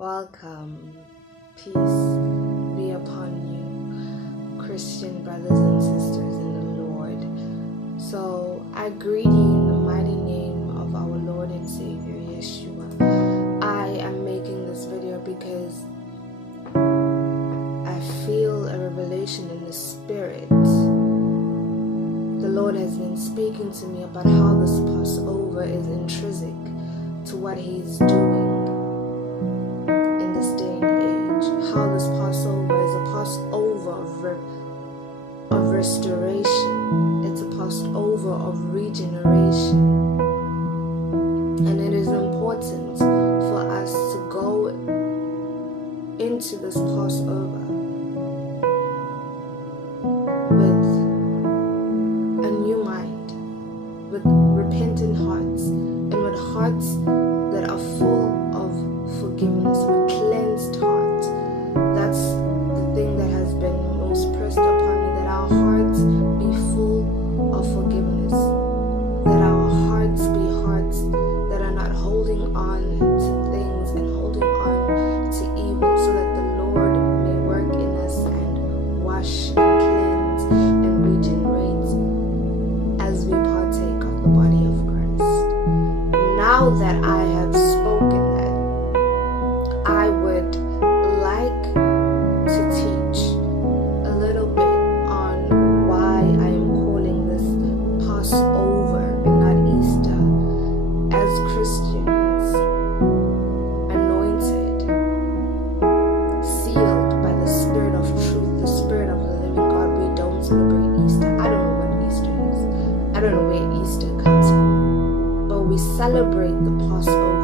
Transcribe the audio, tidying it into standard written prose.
Welcome. Peace be upon you, Christian brothers and sisters in the Lord. So I greet you in the mighty name of our Lord and Savior, Yeshua. I am making this video because I feel a revelation in the Spirit. The Lord has been speaking to me about how this Passover is intrinsic to what He's doing in this day and age. How this Passover is a Passover of restoration. It's a Passover of regeneration. And it is important for us to go into this Passover with a new mind, with repentant hearts, and with hearts that are full of forgiveness, with cleansed hearts. That's the thing that has been most pressed upon me, that our hearts be full of forgiveness, that our hearts be hearts that are not holding on to things and holding on to evil, so that the Lord may work in us and wash and cleanse and regenerate as we partake of the body of Christ. Now that I have spoken that, I would like to teach a little bit on why I am calling this Passover and not Easter. As Christians, anointed, sealed by the Spirit of truth, the Spirit of the living God, we don't celebrate Easter. I don't know what Easter is. I don't know where Easter comes from. But we celebrate the Passover